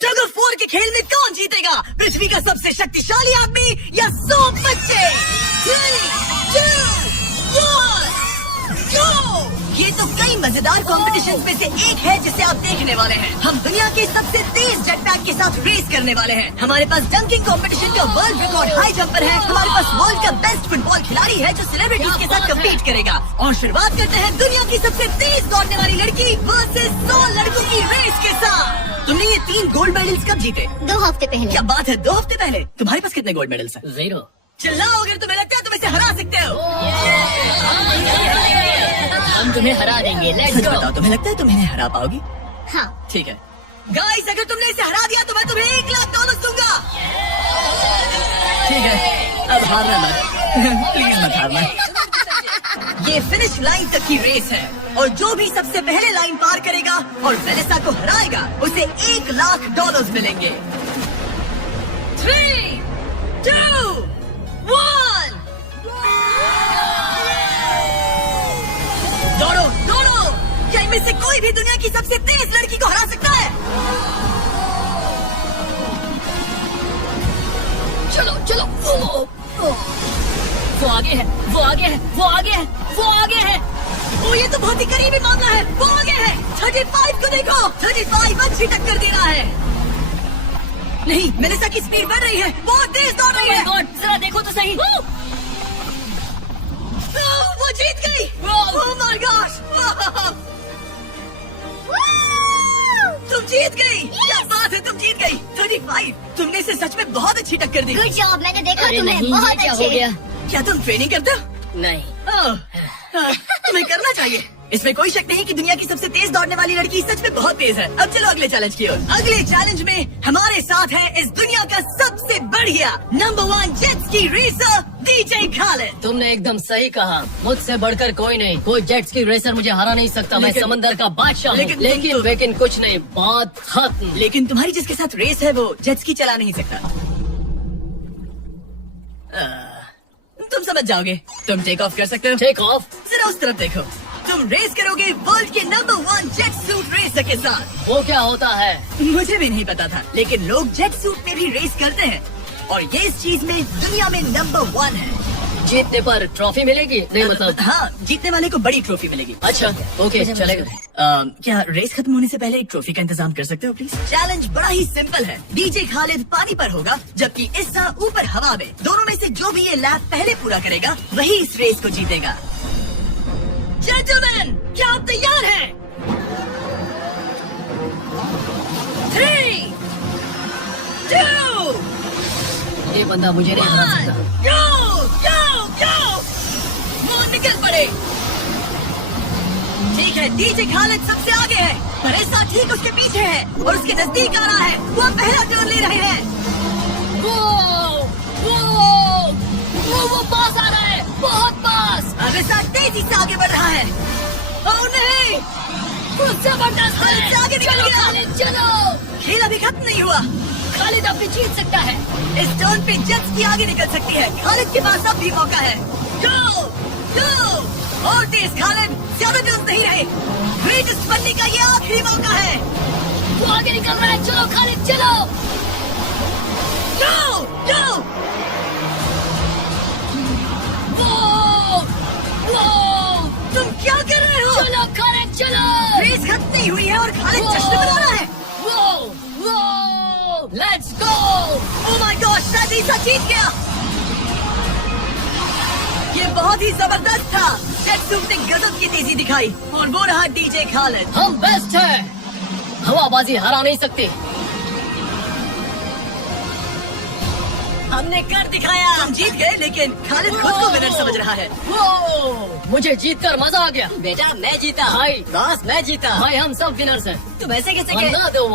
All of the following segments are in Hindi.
टग ऑफ वॉर के खेल में कौन जीतेगा? पृथ्वी का सबसे शक्तिशाली आदमी या 100 बच्चे? 3, 2, 1, go! ये तो कई मजेदार कॉम्पिटिशन में से एक है जिसे आप देखने वाले हैं। हम दुनिया के सबसे तेज जेट पैक के साथ रेस करने वाले हैं। हमारे पास डंकिंग कॉम्पिटिशन का वर्ल्ड रिकॉर्ड हाई जंपर है। हमारे पास वर्ल्ड का बेस्ट फुटबॉल खिलाड़ी है जो सेलिब्रिटीज के साथ कम्पीट करेगा। और शुरुआत करते हैं दुनिया की सबसे तेज दौड़ने वाली लड़की वर्सेस 100 लड़कों की रेस के साथ। तुमने ये 3 गोल्ड मेडल्स कब जीते? 2 हफ्ते पहले। क्या बात है, 2 हफ्ते पहले? तुम्हारे पास कितने गोल्ड मेडल्स हैं? 0। चिल्लाओ अगर तुम्हें लगता है तुम इसे हरा सकते हो। हम तुम्हें हरा देंगे। लेट्स सच गो। बताओ, तुम्हें लगता है तुम इन्हें हरा पाओगी? हाँ। ठीक है गाइस, अगर तुमने इसे हरा दिया तो मैं तुम्हें $1,00,000 दूंगा। ठीक है, अब हारना मत प्लीज मत हारना। ये फिनिश लाइन तक की रेस है और जो भी सबसे पहले लाइन पार करेगा और वेलेसा को हराएगा उसे $1,00,000 मिलेंगे। 3, 2, 1 दौड़ो दौड़ो। क्या इनमें से कोई भी दुनिया की सबसे तेज लड़की को हरा सकता है? चलो चलो। वो आगे है, वो आगे है, वो आगे है, वो आगे है। ओ ये तो बहुत ही करीबी मामला है। वो आगे है। 35 को देखो, 35 अच्छी टक्कर दे रहा है। नहीं, मेलिसा की स्पीड बढ़ रही है, बहुत तेज दौड़ रही है। गॉड, जरा देखो तो सही। वो जीत गई। ओह माय गॉड, तुम जीत गई। क्या बात है, तुम जीत गई। 35, तुमने इसे सच में बहुत अच्छी टक्कर दी। गुड जॉब, मैंने देखा अरे तुम्हें। नहीं, बहुत ये क्या अच्छे। हो गया? क्या तुम ट्रेनिंग करते हो? नहीं। तुम्हें करना चाहिए। इसमें कोई शक नहीं कि दुनिया की सबसे तेज दौड़ने वाली लड़की सच में बहुत तेज है। अब चलो अगले चैलेंज की ओर। अगले चैलेंज में हमारे साथ है इस दुनिया का सबसे बढ़िया नंबर 1 जेट्स की रेसर डीजे खालिद। तुमने एकदम सही कहा, मुझसे बढ़कर कोई नहीं। कोई जेट्स की रेसर मुझे हरा नहीं सकता। मैं लेकिन- समंदर का बादशाह हूँ। लेकिन- लेकिन कुछ नहीं, बात खत्म। लेकिन तुम्हारी जिसके साथ रेस है वो जेट्स की चला नहीं सकता। तुम समझ जाओगे। तुम टेक ऑफ कर सकते हो। Take off. जरा उस तरफ देखो। तुम रेस करोगे वर्ल्ड के नंबर 1 जेट सूट रेसर के साथ। वो क्या होता है? मुझे भी नहीं पता था, लेकिन लोग जेट सूट में भी रेस करते हैं और ये इस चीज में दुनिया में नंबर 1 है। जीतने पर ट्रॉफी मिलेगी? नहीं मतलब। हाँ, जीतने वाले को बड़ी ट्रॉफी मिलेगी। अच्छा ओके, चलेगा। क्या रेस खत्म होने से पहले एक ट्रॉफी का इंतजाम कर सकते हो प्लीज? चैलेंज बड़ा ही सिंपल है। डीजे खालिद पानी पर होगा जबकि इस्सा ऊपर हवा में। दोनों में से जो भी ये लैप पहले पूरा करेगा वही इस रेस को जीतेगा। जेंटलमैन, क्या आप तैयार हैं? 3, 2, ये बंदा मुझे नहीं हरा 1 सकता। go go go। वो निकल पड़े। ठीक है, डीजे खालिद सबसे आगे है पर ऐसा ठीक उसके पीछे है और उसके नजदीक आ रहा है। वो अब पहला टर्न ले रहे हैं। वो पास आ रहा है, बहुत पास। अब ऐसा तेजी से आगे बढ़ रहा है। ओह नहीं, जबरदस्त खालिद से आगे निकल गया। खालिद चलो। खेल अभी खत्म नहीं हुआ। खालिद अब भी जीत सकता है। इस टर्न पे जेट्स की आगे निकल सकती है। खालिद के पास अब भी मौका है। गो गो और तेज खालिद, ज्यादा टर्न नहीं रहे। ग्रेटेस्ट बनने का ये आखिरी मौका है। वो आगे निकल रहा है, चलो खालिद चलो। गो गो। तुम क्या कर रहे हो? चलो खालिद चलो। रेस खत्म नहीं हुई है और खालिद जश्न मना रहा है। Let's go. Oh my God, शायद ईसा जीत गया। ये बहुत ही जबरदस्त था। जेट सूट ने गजब की तेजी दिखाई और वो रहा डीजे खालिद। हम बेस्ट है, हवाबाजी हरा नहीं सकती। हमने कर दिखाया। तुम जीत गए लेकिन खालिद खुद को विनर समझ रहा है। मुझे जीतकर मजा आ गया। बेटा मैं जीता। भाई बॉस मैं जीता। भाई हम सब विनर्स हैं। तुम ऐसे कैसे गए? बना दो।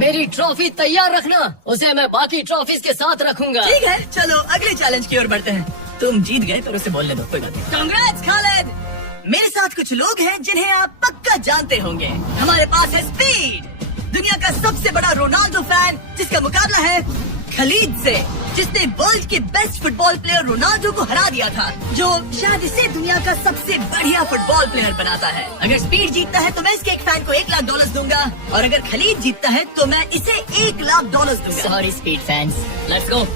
मेरी ट्रॉफी तैयार रखना, उसे मैं बाकी ट्रॉफीज के साथ रखूंगा। ठीक है, चलो अगले चैलेंज की ओर बढ़ते हैं। तुम जीत गए पर उसे बोलने दो, कोई बात नहीं। कांग्रेट्स खालिद। मेरे साथ कुछ लोग हैं जिन्हें आप पक्का जानते होंगे। हमारे पास है स्पीड, दुनिया का सबसे बड़ा रोनाल्डो फैन जिसका मुकाबला है खलीद से। जिसने वर्ल्ड के बेस्ट फुटबॉल प्लेयर रोनाल्डो को हरा दिया था, जो शायद इसे दुनिया का सबसे बढ़िया फुटबॉल प्लेयर बनाता है। अगर स्पीड जीतता है तो मैं इसके एक फैन को $1,00,000 दूंगा, और अगर खलीद जीतता है तो मैं इसे $1,00,000 दूंगा। Sorry speed fans, let's go.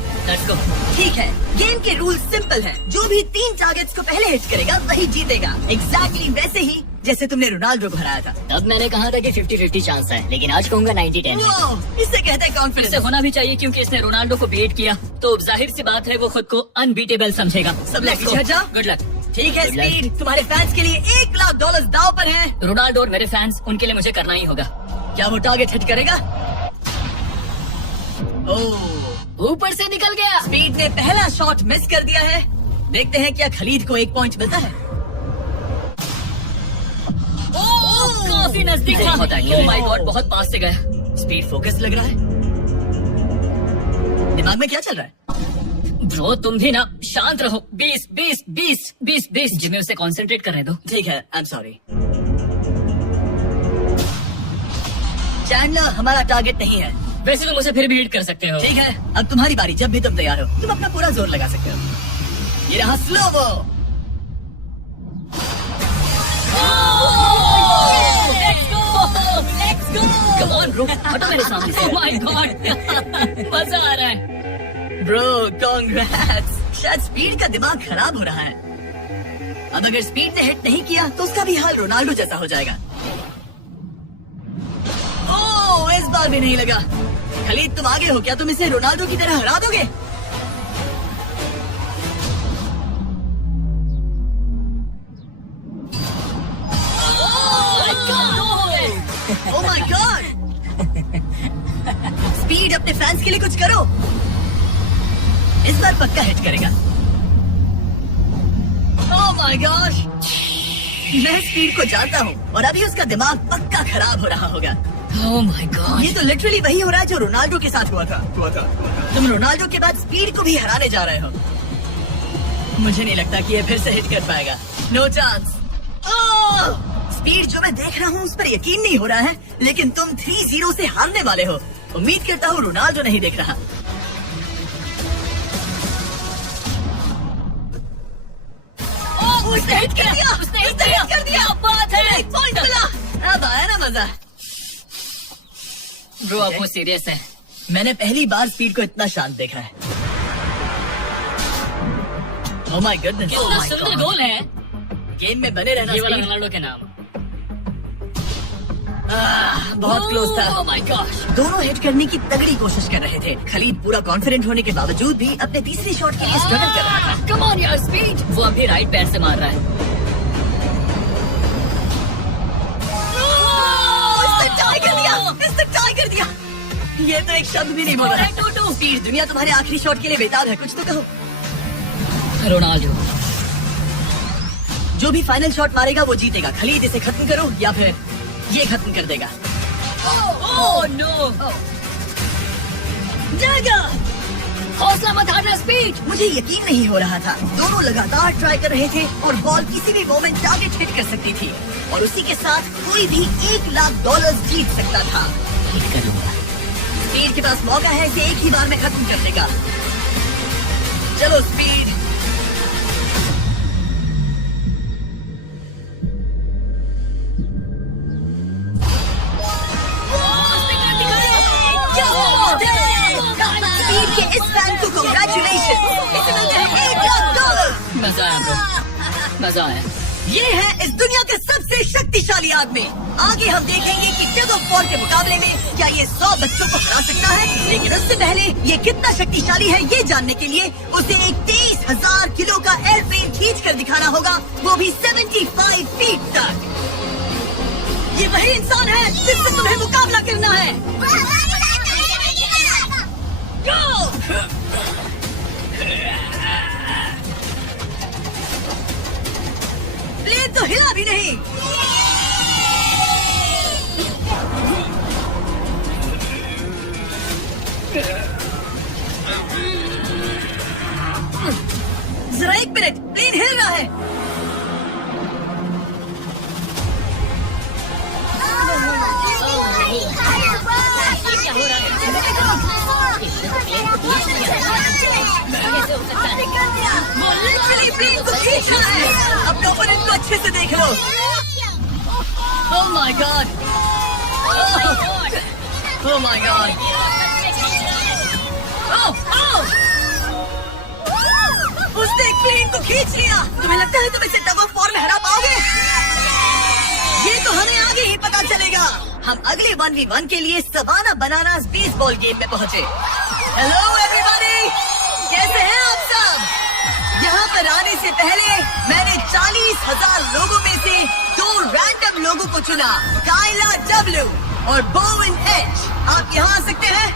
ठीक है, गेम के रूल सिंपल हैं। जो भी 3 टारगेट्स को पहले हिट करेगा वही जीतेगा। एग्जैक्टली वैसे ही जैसे तुमने रोनाल्डो को हराया था। तब मैंने कहा था कि 50-50 चांस है, लेकिन आज कहूंगा 90-10 है। वो इसे कहते हैं कॉन्फिडेंस। इसे होना भी चाहिए क्योंकि इसने रोनाल्डो को बीट किया, तो जाहिर सी बात है वो खुद को अनबीटेबल समझेगा। सब लोग पीछे हट जाओ। Good luck. ठीक है Good luck. स्पीड, तुम्हारे फैंस के लिए $1,00,000 दाव पर है। रोनाल्डो और मेरे फैंस, उनके लिए मुझे करना ही होगा। क्या वो टारगेट हिट करेगा? ओह, ऊपर से निकल गया। स्पीड ने पहला शॉट मिस कर दिया है। देखते हैं क्या खलीद को 1 पॉइंट मिलता है। काफी नजदीक था। होता है। ओह माय गॉड, बहुत पास से गया। स्पीड फोकस लग रहा है। दिमाग में क्या चल रहा है? ब्रो तुम भी ना शांत रहो। 20 जिम्मे उसे कंसंट्रेट करने दो। ठीक है, आई एम सॉरी। चैंडलर हमारा टारगेट नहीं है। वैसे तो मुझे फिर भी हिट कर सकते हो। ठीक है, अब तुम्हारी बारी। जब भी तुम तैयार हो तुम अपना पूरा जोर लगा सकते हो। ये रहा स्लोवो। कम ऑन ब्रो, हटो मेरे सामने से। ओह माय गॉड, मजा आ रहा है। Bro congrats. शायद स्पीड का दिमाग खराब हो रहा है। अब अगर स्पीड ने हिट नहीं किया तो उसका भी हाल रोनाल्डो जैसा हो जाएगा। ओह, इस बार भी नहीं लगा। खलीद तुम आगे हो, क्या तुम इसे रोनाल्डो की तरह हरा दोगे? ओह माय गॉड। स्पीड अपने फैंस के लिए कुछ करो। इस बार पक्का हिट करेगा। ओह माय गॉश, मैं स्पीड को जानता हूँ और अभी उसका दिमाग पक्का खराब हो रहा होगा। ओह माय गॉड, ये तो लिटरली वही हो रहा है जो रोनाल्डो के साथ हुआ था। तुम रोनाल्डो के बाद स्पीड को भी हराने जा रहे हो। मुझे नहीं लगता कि ये फिर से हिट कर पाएगा। No chance. स्पीड जो मैं देख रहा हूँ उस पर यकीन नहीं हो रहा है, लेकिन तुम 3-0 से हारने वाले हो। उम्मीद करता हूँ रोनाल्डो नहीं देख रहा। उसने हिट कर दिया। उसने हिट कर दिया। क्या बात है। 1 पॉइंट मिला। अब आया ना मजा। ब्रो अब वो सीरियस है। मैंने पहली बार स्पीड को इतना शांत देखा है। Oh my goodness. कितना सुंदर गोल है। गेम में बने रहना ये वाला स्पीड। रोनाल्डो के नाम। बहुत क्लोज था। Oh my gosh. दोनों हिट करने की तगड़ी कोशिश कर रहे थे। खलीद पूरा कॉन्फिडेंट होने के बावजूद भी अपने तीसरे शॉट के लिए स्ट्रगल कर रहा था। कम ऑन यार स्पीड। वो अभी राइट पैर से मार रहा है। इसने टाई कर दिया। इसने टाई कर दिया। ये तो एक शब्द भी नहीं बोल रहा। 2-2। स्पीड, दुनिया तुम्हारे आखिरी शॉट के लिए बेताब है। कुछ तो कहो। रोनाल्डो जो भी फाइनल शॉट मारेगा वो जीतेगा। खलीद इसे खत्म करो या फिर ये खत्म कर देगा। Oh no. जाएगा। हौसला मत हारना स्पीड। मुझे यकीन नहीं हो रहा था। दोनों लगातार ट्राई कर रहे थे और बॉल किसी भी मोमेंट टारगेट हिट कर सकती थी, और उसी के साथ कोई भी $1,00,000 जीत सकता था। हिट करूंगा। स्पीड के पास मौका है इसे एक ही बार में खत्म करने का। चलो स्पीड। स्पीड के इस फैन को कांग्रेचुलेशन। इसे मिलते हैं $1,00,000। मजा आया ब्रो, मजा आया। ये है इस दुनिया के सबसे शक्तिशाली आदमी। आगे हम देखेंगे कि टग ऑफ वॉर के मुकाबले में क्या ये 100 बच्चों को हरा सकता है, लेकिन उससे पहले ये कितना शक्तिशाली है ये जानने के लिए उसे एक 30,000 किलो का एयरप्लेन खींच कर दिखाना होगा, वो भी 75 फीट तक। ये वही इंसान है जिससे तुम्हें मुकाबला करना है। Go! प्लेन तो हिला भी नहीं। जरा 1 मिनट, प्लेन हिल रहा है। क्या हो रहा है? अच्छे से देख लो। Oh my God! Oh my God! उसने एक प्लेन को खींच लिया। तुम्हें लगता है तुम इसे टग ऑफ वॉर में हरा पाओगे? ये तो हमें आगे ही पता चलेगा। हम अगले 1v1 के लिए सवाना बनानास बेसबॉल गेम में पहुंचे। हेलो एवरीबॉडी, कैसे हैं आप सब? यहाँ पर आने से पहले मैंने 40,000 लोगों में से 2 रैंडम लोगों को चुना, काइला डब्ल्यू और बोवन एच। आप यहाँ आ सकते हैं।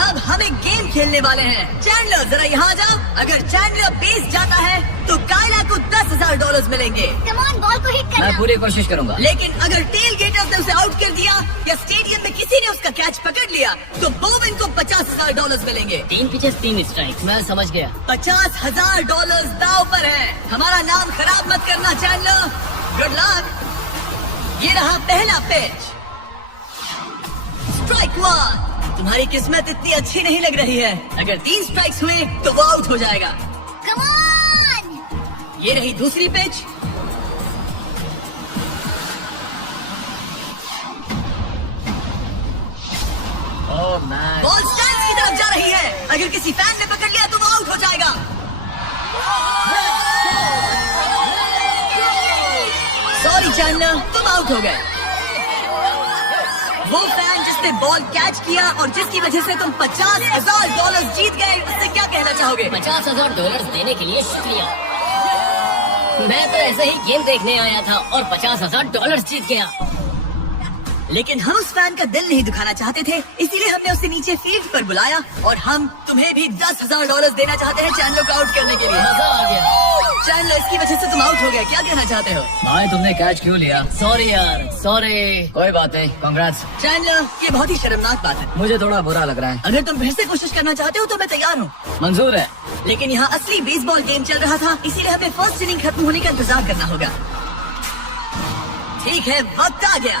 अब हम एक गेम खेलने वाले हैं। चैंडलर जरा यहाँ आ जाओ। अगर चैंडलर बेस जाता है तो काइला को $10,000 मिलेंगे। कम ऑन, बॉल को हिट करना। मैं पूरी कोशिश करूंगा। लेकिन अगर टेल गेटर्स ने उसे आउट कर दिया या स्टेडियम में किसी ने उसका कैच पकड़ लिया तो बोवन को $50,000 मिलेंगे। 3 पिचेस 3 स्ट्राइक। मैं समझ गया। $50,000 दाव पर है। हमारा नाम खराब मत करना चैंडलर। Good luck. ये रहा पहला पिच। स्ट्राइक 1। तुम्हारी किस्मत इतनी अच्छी नहीं लग रही है। अगर 3 स्ट्राइक्स हुए तो वो आउट हो जाएगा। Come on. ये रही दूसरी pitch. Oh man! Ball stands की तरफ जा रही है। अगर किसी फैन ने पकड़ लिया तो वो आउट हो जाएगा। सॉरी चैंडलर, तुम आउट हो गए। वो फैन जिसने बॉल कैच किया और जिसकी वजह से तुम $50,000 जीत गए, उससे क्या कहना चाहोगे? $50,000 देने के लिए शुक्रिया। मैं तो ऐसे ही गेम देखने आया था और $50,000 जीत गया। लेकिन हम उस फैन का दिल नहीं दुखाना चाहते थे, इसीलिए हमने उसे नीचे फील्ड पर बुलाया और हम तुम्हें भी $10,000 देना चाहते हैं चैंडलर को आउट करने के लिए। मजा आ गया। चैंडलर, इसकी वजह से तुम आउट हो गए, क्या कहना चाहते हो? भाई तुमने कैच क्यों लिया? सॉरी यार, सॉरी। कोई बात नहीं, कांग्रेट्स। चैंडलर, ये बहुत ही शर्मनाक बात है। मुझे थोड़ा बुरा लग रहा है। अगर तुम फिर से कोशिश करना चाहते हो तो मैं तैयार हूँ। मंजूर है। लेकिन यहाँ असली बेसबॉल गेम चल रहा था, इसीलिए हमें फर्स्ट इनिंग खत्म होने का इंतजार करना होगा। ठीक है, वक्त आ गया।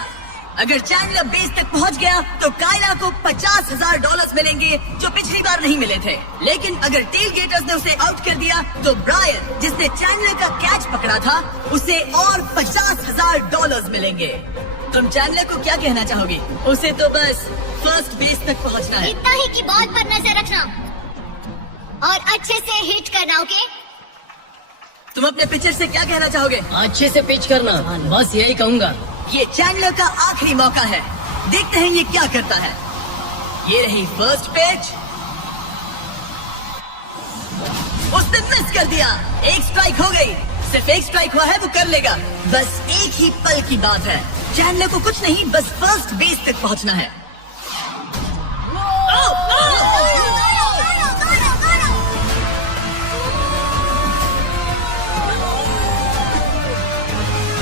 अगर चैंडलर बेस तक पहुंच गया तो काइला को $50,000 मिलेंगे जो पिछली बार नहीं मिले थे। लेकिन अगर टेल गेटर्स ने उसे आउट कर दिया तो ब्रायन, जिसने चैंडलर का कैच पकड़ा था, उसे और $50,000 मिलेंगे। तुम चैंडलर को क्या कहना चाहोगी? उसे तो बस फर्स्ट बेस तक पहुंचना है। इतना ही कि बॉल पर नजर रखना और अच्छे से हिट करना। ओके? तुम अपने पिचर से क्या कहना चाहोगे? अच्छे से पिच करना, बस यही कहूँगा। ये चैंडलर का आखिरी मौका है। देखते हैं ये क्या करता है। ये रही फर्स्ट पिच। उसने मिस कर दिया। एक स्ट्राइक हो गई। सिर्फ एक स्ट्राइक हुआ है, वो कर लेगा। बस एक ही पल की बात है। चैंडलर को कुछ नहीं, बस फर्स्ट बेस तक पहुंचना है।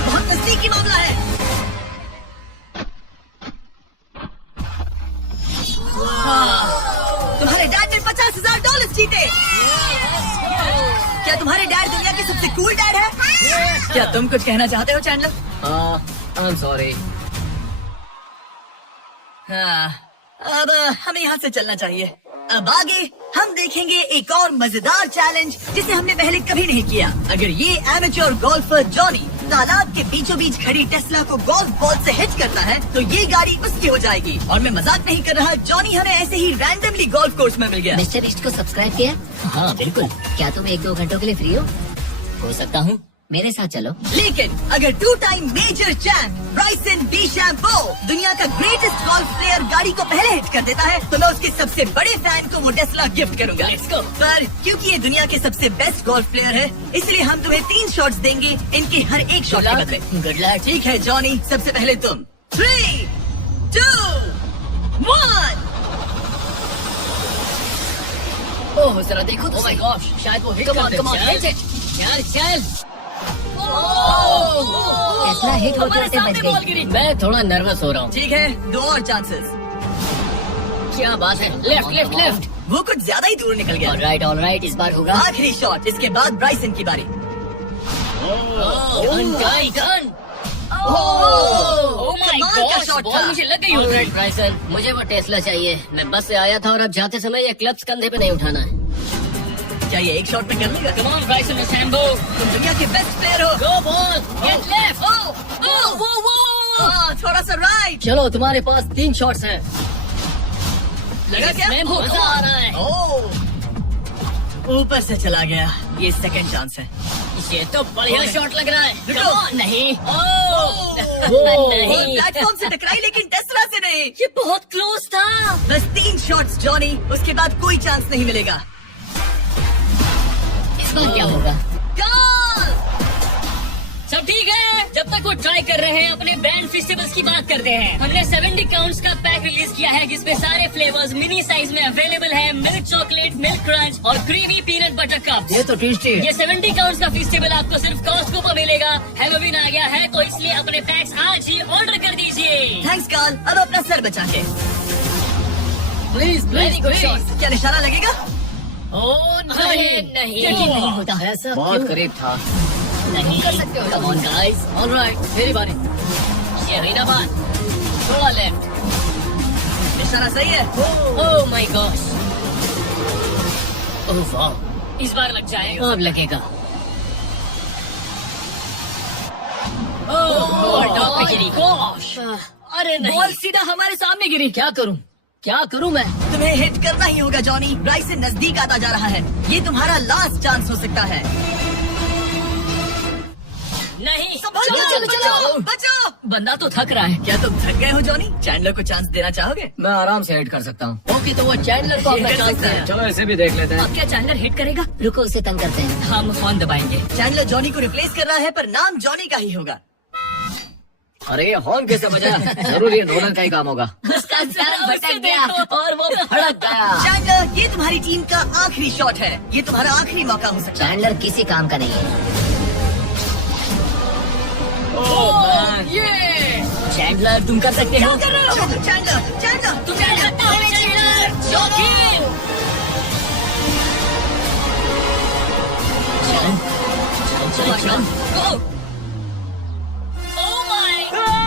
बहुत नजदीकी मामला है। तुम्हारे डैड ने $50,000 जीते। क्या तुम्हारे डैड दुनिया के सबसे कूल डैड है? क्या तुम कुछ कहना चाहते हो चैंडलर? I am sorry. हाँ, अब हमें यहाँ से चलना चाहिए। अब आगे हम देखेंगे एक और मजेदार चैलेंज जिसे हमने पहले कभी नहीं किया। अगर ये एमेच्योर गोल्फर जॉनी तालाब के बीचों बीच खड़ी टेस्ला को गोल्फ बॉल से हिट करता है तो ये गाड़ी उसकी हो जाएगी। और मैं मजाक नहीं कर रहा, जॉनी हमें ऐसे ही रैंडमली गोल्फ कोर्स में मिल गया। मिस्टर ईस्ट को सब्सक्राइब किया? हाँ बिल्कुल। क्या तुम 1-2 घंटों के लिए फ्री हो सकता हूँ। मेरे साथ चलो। लेकिन अगर 2 टाइम मेजर चैंप ब्राइसन डीचैम्पो दुनिया का ग्रेटेस्ट गोल्फ प्लेयर गाड़ी को पहले हिट कर देता है तो मैं उसके सबसे बड़े फैन को वो टेस्ला गिफ्ट करूंगा। Let's go। पर क्योंकि ये दुनिया के सबसे बेस्ट गोल्फ प्लेयर है, इसलिए हम तुम्हें 3 शॉट्स देंगे, इनके हर एक शॉट के बदले। Good luck. ठीक है जॉनी, सबसे पहले तुम। 3, 2, 1। ओह जरा देखो। ओह माय गॉश, शायद वो हिट कर दे। चल चल। टेस्ला हिट होते होते बच गई। गिरी। मैं थोड़ा नर्वस हो रहा हूँ। ठीक है, 2 और चांसेस। क्या बात है। Left left left. वो कुछ ज्यादा ही दूर निकल गया। ऑल राइट, इस बार होगा। आखिरी शॉट, इसके बाद ब्राइसन की बारी। डन। ओह माय कमाल का गॉश, शॉट बॉल था। मुझे लग गई। ऑलराइट ब्राइसन, मुझे वो टेस्ला चाहिए। मैं बस से आया था और अब जाते समय ये क्लब्स कंधे पे नहीं उठाना है। क्या ये एक शॉट में कर लेगा? कम ऑन ब्राइसन डीचैम्बो, तुम दुनिया के बेस्ट प्लेयर हो। गो बॉल, गेट लेफ्ट। थोड़ा सा राइट। चलो तुम्हारे पास 3 शॉट्स हैं। लगा क्या? इसमें मजा आ रहा है। ऊपर से चला गया। ये सेकंड चांस है। ये तो बढ़िया शॉट लग रहा है। रुको। Come on, नहीं। नहीं। प्लेटफॉर्म से टकराई लेकिन टेस्ला से नहीं। ये बहुत क्लोज था। बस 3 शॉट्स जॉनी, उसके बाद कोई चांस नहीं मिलेगा। इस बार क्या होगा? गोल! सब ठीक है। जब तक वो ट्राई कर रहे हैं, अपने ब्रांड फेस्टिवल्स की बात करते हैं। हमने 70 काउंट्स का पैक रिलीज किया है, जिसमें सारे फ्लेवर्स मिनी साइज में अवेलेबल है। मिल्क चॉकलेट, मिल्क क्रंच और क्रीमी पीनट बटर कप। ये तो टेस्टी है। ये 70 काउंट्स का फेस्टिवल आपको सिर्फ कॉस्को पर मिलेगा। हैलोवीन आ गया है, तो इसलिए अपने पैक्स आज ही ऑर्डर कर दीजिए। थैंक्स कार्ल, अब अपना सर बचा के। Please very good shot. क्या निशाना लगेगा? ओह नहीं, नहीं नहीं होता। ऐसा बहुत करीब था। नहीं कर सकते हो। Come on guys. ऑलराइट, मेरी बारी। ये रही ना बात। थोड़ा लेफ्ट। निशाना सही है। Oh my gosh. ओह वाह, इस बार लग जाएगा। अब लगेगा। ओह टॉप पे गिरी। गॉश, अरे नहीं। बॉल सीधा हमारे सामने गिरी। क्या करूं? क्या करूं मैं? तुम्हें हिट करना ही होगा जॉनी। ब्राइसन नजदीक आता जा रहा है। ये तुम्हारा लास्ट चांस हो सकता है। नहीं, बचाओ! बचाओ! बंदा तो थक रहा है। क्या तुम थक गए हो जॉनी? चैंडलर को चांस देना चाहोगे? मैं आराम से हिट कर सकता हूँ। ओके, तो वो चैंडलर को अपना ये कर चांस सकता है। दे। चलो इसे भी देख लेते हैं। अब क्या चैंडलर हिट करेगा? रुको, उसे तंग करते हैं। हम फोन दबाएंगे। चैंडलर जॉनी को रिप्लेस कर रहा है, पर नाम जॉनी का ही होगा। अरे ये हॉर्न कैसे बजा? जरूर ये नोलन का ही काम होगा। उसका सर भटक गया और वो भड़क गया। चैंडलर, ये तुम्हारी टीम का आखिरी शॉट है। ये तुम्हारा आखिरी मौका हो सकता है। चैंडलर किसी काम का नहीं है। ये चैंडलर, तुम कर सकते हो। क्या कर रहे हो? चैंडलर, चैंडलर, तुम कर सकते हो चैंडलर। शौकीन। चल, चल, go. Oh my God.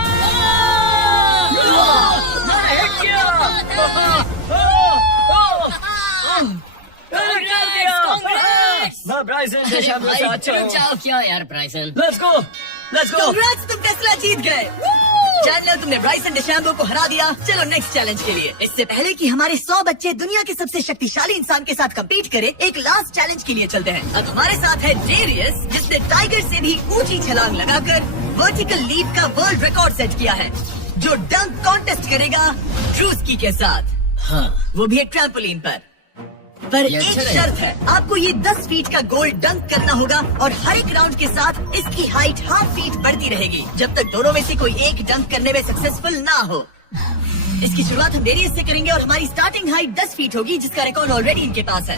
मैं हिट किया। Congrats. मैं ब्राइसन अरे डीचैम्बो भाई, से अच्छा रुक हूँ। जाओ। क्या यार ब्राइसन? Let's go, let's go. Congrats, तुम टेस्ला जीत गए। चैंडलर, तुमने ब्राइसन डीचैम्बो को हरा दिया। चलो नेक्स्ट चैलेंज के लिए। इससे पहले कि हमारे 100 बच्चे दुनिया के सबसे शक्तिशाली इंसान के साथ कम्पीट करे, एक लास्ट चैलेंज के लिए चलते हैं। अब हमारे साथ है डेरियस, जिसने टाइगर से भी ऊंची छलांग लगाकर वर्टिकल लीप का वर्ल्ड रिकॉर्ड सेट किया है, जो डंक कॉन्टेस्ट करेगा ट्रूस्की के साथ। हाँ, वो भी एक ट्रैम्पोलिन पर। पर ये एक अच्छा रहेगा। शर्त है, आपको ये 10 फीट का गोल डंक करना होगा और हर एक राउंड के साथ इसकी हाइट ½ फीट बढ़ती रहेगी, जब तक दोनों में से कोई एक डंक करने में सक्सेसफुल ना हो। इसकी शुरुआत हम डेरियस से करेंगे और हमारी स्टार्टिंग हाइट 10 फीट होगी, जिसका रिकॉर्ड ऑलरेडी इनके पास है।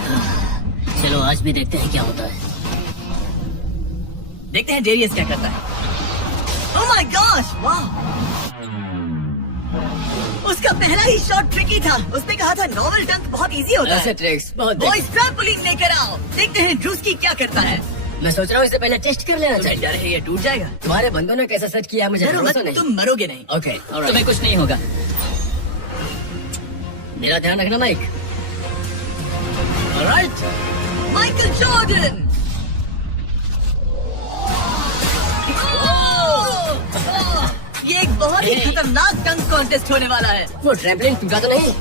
चलो आज भी देखते हैं क्या होता है। देखते हैं डेरियस क्या करता है। ओह माय गॉश, वाह! उसका पहला ही शॉट ट्रिकी था। उसने कहा था नॉर्मल डंक बहुत इजी होता है। ट्रिक्स बहुत बॉयज, ट्रैम्पोलिन लेकर आओ। देखते हैं ड्रूस्की क्या करता है। मैं सोच रहा हूँ इससे पहले टेस्ट कर लेना चाहिए। क्या रहे, ये टूट जाएगा। तुम्हारे बंदों ने कैसा सेट किया मुझे डरो मत, भरोसा नहीं। तुम मरोगे नहीं। ओके, तुम्हें कुछ नहीं होगा। मेरा ध्यान रखना माइक। ऑलराइट। Michael Jordan. ये एक बहुत ही खतरनाक डंक कॉन्टेस्ट होने वाला है। वो ट्रैम्पलिन टूटा तो नहीं?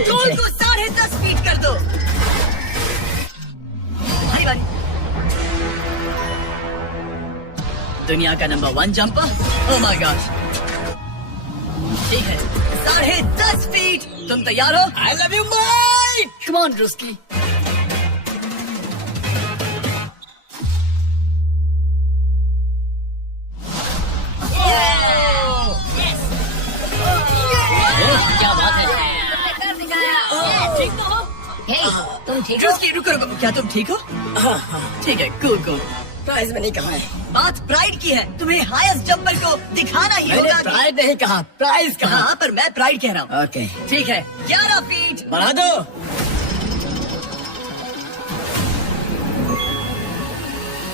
गोल को 10.5 फीट कर दो। हरी बारी। दुनिया का number 1 jumper. Oh my god. ठीक है, 10.5 फीट। तुम तैयार हो? I love you Mike. Come on Druski. क्या बात है? हे, तुम ठीक हो? ड्रूस्की, रुको रुको, क्या तुम ठीक हो? ठीक है, कूल कूल। प्राइज में नहीं कहा है। बात प्राइड की है। तुम्हें हाईएस्ट जंपर को दिखाना ही मैंने होगा। प्राइज नहीं कहा, प्राइज कहा। हाँ, पर मैं प्राइड कह रहा हूँ। ओके, ठीक है, 11 फीट। बढ़ा दो।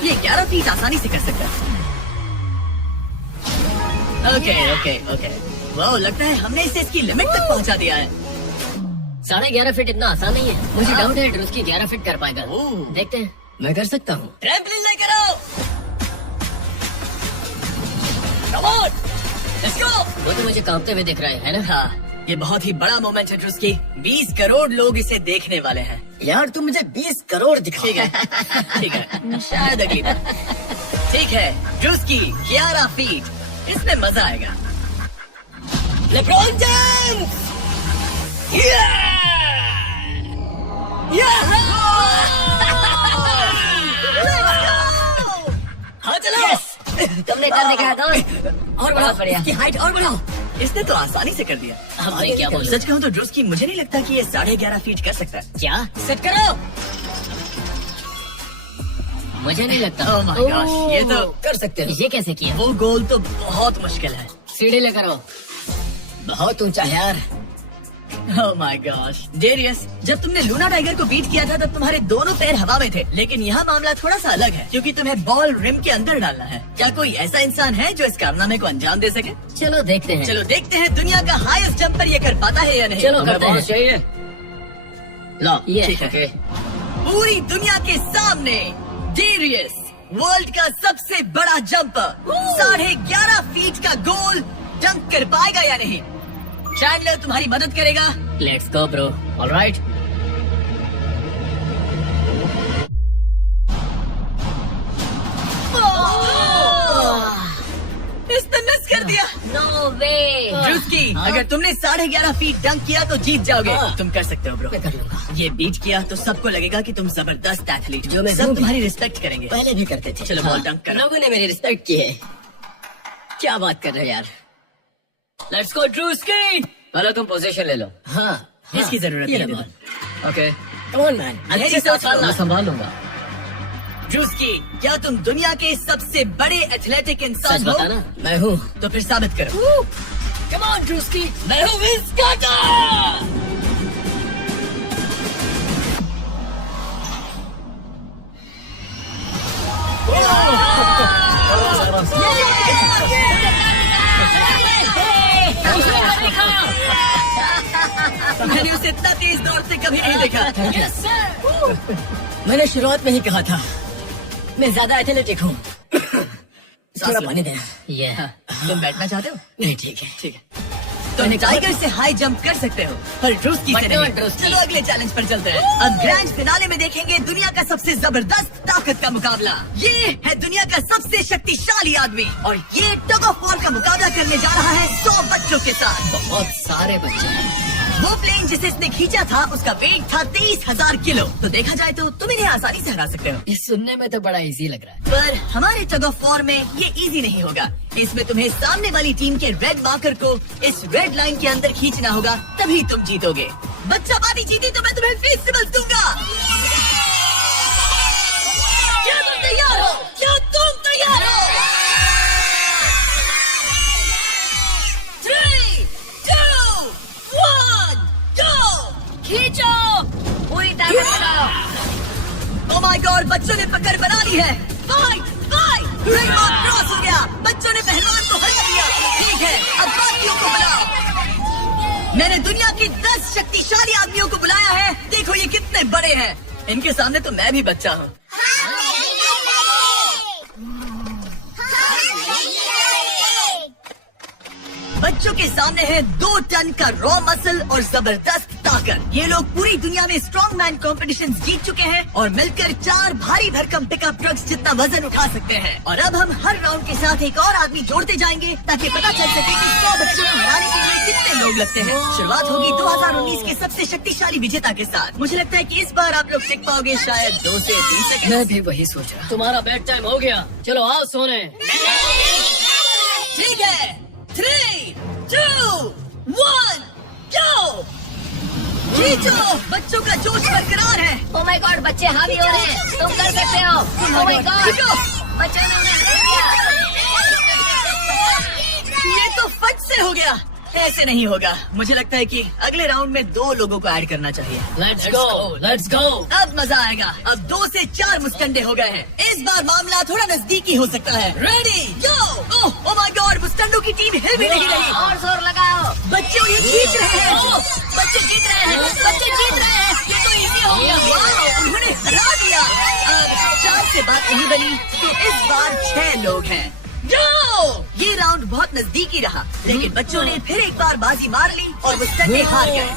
ये 11 फीट आसानी से कर सकता है। Okay okay okay. वाह, लगता है हमने इसे इसकी लिमिट तक पहुंचा दिया है। 11.5 फीट इतना आसान नहीं है। मुझे डाउट है ड्रूस्की 11 फीट कर पाएगा। ओह। देखते हैं, मैं कर सकता हूँ। ट्रैम्पलिन लेकर आओ। Come on, let's go। वो तो मुझे कांपते हुए दिख रहा है ना? हाँ, ये बहुत ही बड़ा मोमेंट है ड्रूस्की। 20 करोड़ लोग इसे देखने वाले हैं। यार तुम मुझे 20 करोड़ दिखाओ। ठीक है, ठीक है, शायद अगली बार। ठीक है, ड्रूस्की 11 फीट, इसमें मजा आएगा। LeBron James! हाँ चलो। तुमने कर दिखाया दोस्त। और बढ़ाओ, बढ़िया। इसकी हाइट और बढ़ाओ। इसने तो आसानी से कर दिया। अब मैं क्या बोलूं? सच कहूँ तो ड्रूस्की मुझे नहीं लगता कि ये 11.5 फीट कर सकता है। क्या? सेट करो। मुझे नहीं लगता। Oh my gosh, ये तो कर सकते हो। ये कैसे किया? वो गोल तो बहुत मुश्किल है। सीढ़ी लेकर आओ। बहुत ऊंचा है यार। Oh my gosh, डेरियस, जब तुमने लूना टाइगर को बीट किया था तब तुम्हारे दोनों पैर हवा में थे, लेकिन यहाँ मामला थोड़ा सा अलग है क्योंकि तुम्हें बॉल रिम के अंदर डालना है। क्या कोई ऐसा इंसान है जो इस कारनामे को अंजाम दे सके? चलो देखते हैं। चलो देखते हैं दुनिया का हाईएस्ट जंपर ये कर पाता है या नहीं। चलो करते हैं। चाहिए। लो ये ठीक है। ओके। पूरी दुनिया के सामने डेरियस, वर्ल्ड का सबसे बड़ा जंपर, 11.5 फीट का गोल डंक कर पाएगा या नहीं? चैंडलर तुम्हारी मदद करेगा। Let's go bro. ऑलराइट। इसने मिस कर दिया। नो वे। ड्रूस्की, अगर तुमने 11.5 फीट डंक किया तो जीत जाओगे। हाँ। तुम कर सकते हो ब्रो। मैं कर लूंगा। ये बीट किया तो सबको लगेगा कि तुम जबरदस्त एथलीट जो मैं सब हूँ। तुम्हारी रिस्पेक्ट करेंगे। पहले भी करते थे। चलो, बॉल डंक करो। लोगों ने मेरी रिस्पेक्ट की है। क्या बात कर रहे हो यार? Let's go Druski. पहले तुम पोजीशन ले लो। हाँ, इसकी जरूरत ये नहीं ले है। Ball. Okay. Come on man. अच्छे अच्छे से से संभालना। मैं संभाल लूंगा। ड्रूस्की, क्या तुम दुनिया के सबसे बड़े एथलेटिक सच इंसान हो? बताना, मैं हूँ। तो फिर साबित करो। Come on Druski. मैं हूँ विंस कार्टर। मैंने उसे इतना तेज दौड़ते कभी नहीं देखा। मैंने शुरुआत में ही कहा था, मैं ज्यादा एथलेटिक हूँ। थोड़ा लो। पानी दे। ये तुम बैठना चाहते हो? नहीं, ठीक है। ठीक है। तुम टाइगर से हाई जंप कर सकते हो पर ड्रूस्की से But not नहीं। ड्रूस्की। चलो अगले चैलेंज पर चलते हैं। अब ग्रैंड फिनाले में देखेंगे दुनिया का सबसे जबरदस्त ताकत का मुकाबला। ये है दुनिया का सबसे शक्तिशाली आदमी और ये टग ऑफ वॉर का मुकाबला करने जा रहा है 100 बच्चों के साथ। बहुत सारे बच्चे हैं। वो प्लेन जिसे इसने खींचा था उसका वेट था 23,000 किलो। तो देखा जाए तो तुम इन्हें आसानी से हरा सकते हो। ये सुनने में तो बड़ा इजी लग रहा है। पर हमारे टग ऑफ वॉर में ये इजी नहीं होगा। इसमें तुम्हें सामने वाली टीम के रेड मार्कर को इस रेड लाइन के अंदर खींचना होगा, तभी तुम जीतोगे। बच्चा पार्टी जीती तो मैं तुम्हें फेस्टिवल दूंगा। क्या तुम तैयार हो? क्या तुम तैयार हो? 3, 2, 1, go! खींचो, पूरी ताकत लगाओ। Oh my God, बच्चों ने पकड़ बना ली है। Fight, fight! Red mark cross हो गया। बच्चों ने पहलवान को हरा दिया। ठीक है, अब बाकियों को बुलाओ। मैंने दुनिया के 10 शक्तिशाली आदमियों को बुलाया है। देखो ये कितने बड़े हैं। इनके सामने तो मैं भी बच्चा हूँ। बच्चों के सामने है 2 टन का रॉ मसल और जबरदस्त ताकत। ये लोग पूरी दुनिया में स्ट्रॉन्ग मैन कॉम्पिटिशन जीत चुके हैं और मिलकर 4 भारी भरकम पिकअप ट्रक्स जितना वजन उठा सकते हैं। और अब हम हर राउंड के साथ एक और आदमी जोड़ते जाएंगे ताकि पता चल सके कि 100 बच्चों को हराने के लिए कितने लोग लगते हैं। शुरुआत होगी 2019 के सबसे शक्तिशाली विजेता के साथ। मुझे लगता है कि इस बार आप लोग सीख पाओगे शायद 2 से 3 सेकंड। मैं भी वही सोच रहा। तुम्हारा बेड टाइम हो गया। चलो आओ सोने। ठीक है, 3, 2, 1, go! खींचो, बच्चों का जोश बरकरार है। ओ माय गॉड, बच्चे हावी हो रहे हैं। तुम कर सकते हो। ओ माय गॉड, खींचो। बच्चों ने उन्हें हरा दिया। ये तो फट से हो गया। ऐसे नहीं होगा। मुझे लगता है कि अगले राउंड में 2 लोगों को ऐड करना चाहिए। Let's go, let's go. अब मजा आएगा। अब 2 से 4 मुस्कंडे हो गए हैं। इस बार मामला थोड़ा नजदीकी हो सकता है। Ready, go! Oh my god, मुस्कंडों की टीम हिल भी नहीं रही। और जोर लगाओ। बच्चे उन्हें खींच रहे हैं। बच्चे जीत रहे हैं। बच्चे से बात नहीं बनी तो इस बार 6 लोग हैं। गो! ये राउंड बहुत नजदीकी रहा, लेकिन बच्चों ने फिर एक बार बाजी मार ली और वो स्टंडे हार गए।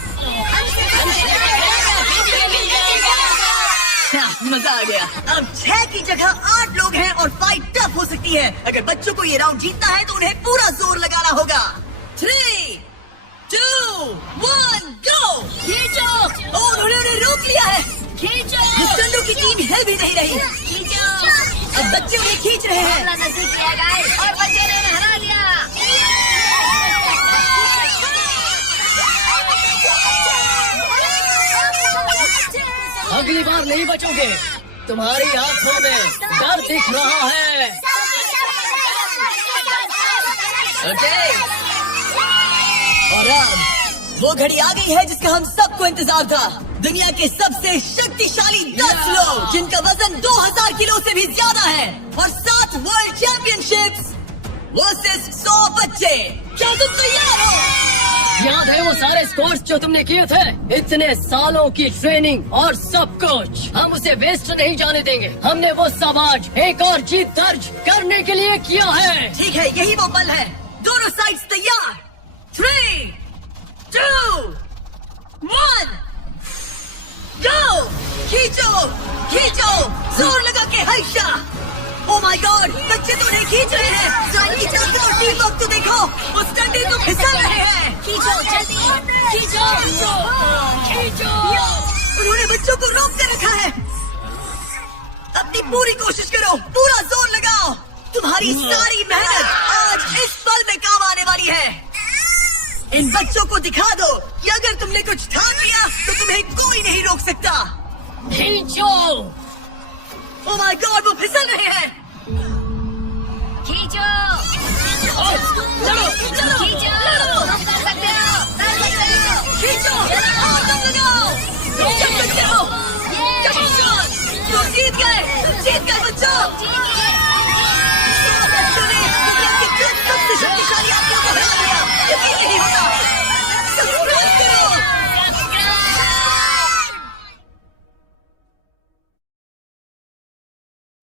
मजा आ गया। अब 6 की जगह 8 लोग हैं और फाइट टफ हो सकती है। अगर बच्चों को ये राउंड जीतना है तो उन्हें पूरा जोर लगाना होगा। 3, 2, 1, गो! खींचो, उन्होंने उन्हें रोक लिया है। खींचो, मुस्टंडो की टीम हिल भी नहीं रही। खींचो। अब बच्चे उन्हें खींच रहे हैं। नजदीक किया गाइस और बच्चे ने इन्हें हरा दिया। अगली बार नहीं बचोगे। तुम्हारी आंखों में डर दिख रहा है। ओके। और अब वो घड़ी आ गई है जिसका हम सबको इंतजार था। दुनिया के सबसे शक्तिशाली 10 लोग, जिनका वजन 2000 किलो से भी ज्यादा है, और 7 वर्ल्ड चैंपियनशिप्स वर्सेस 100 बच्चे। क्या तुम तैयार हो? याद है वो सारे स्कोर्स जो तुमने किए थे? इतने सालों की ट्रेनिंग और सब कुछ, हम उसे वेस्ट नहीं जाने देंगे। हमने वो सब आज एक और जीत दर्ज करने के लिए किया है। ठीक है, यही वो पल है। दोनों साइड्स तैयार। 3, 2, 1, गो! खींचो, खींचो, जोर लगा के हर्षा। ओ माय गॉड, बच्चे तो उन्हें खींच रहे हैं। खींचो और टीम वर्क तो देखो, उस स्टंडी तो फिसल रहे हैं। खींचो, जल्दी, खींचो, खींचो। उन्होंने बच्चों को रोक कर रखा है। अपनी पूरी कोशिश करो, पूरा जोर लगाओ। तुम्हारी सारी मेहनत आज इस पल में काम आने वाली है। इन बच्चों को दिखा दो कि अगर तुमने कुछ ठान लिया तो तुम्हें कोई नहीं रोक सकता। खींचो, ओ माय गॉड, वो फिसल रहे हैं। खींचो, चलो, चलो, खींचो, चलो, तुम कर सकते हो, कर सकते हो। खींचो, और दम लगाओ। तुम कर सकते हो। Come on, तुम जीत गए बच्चों।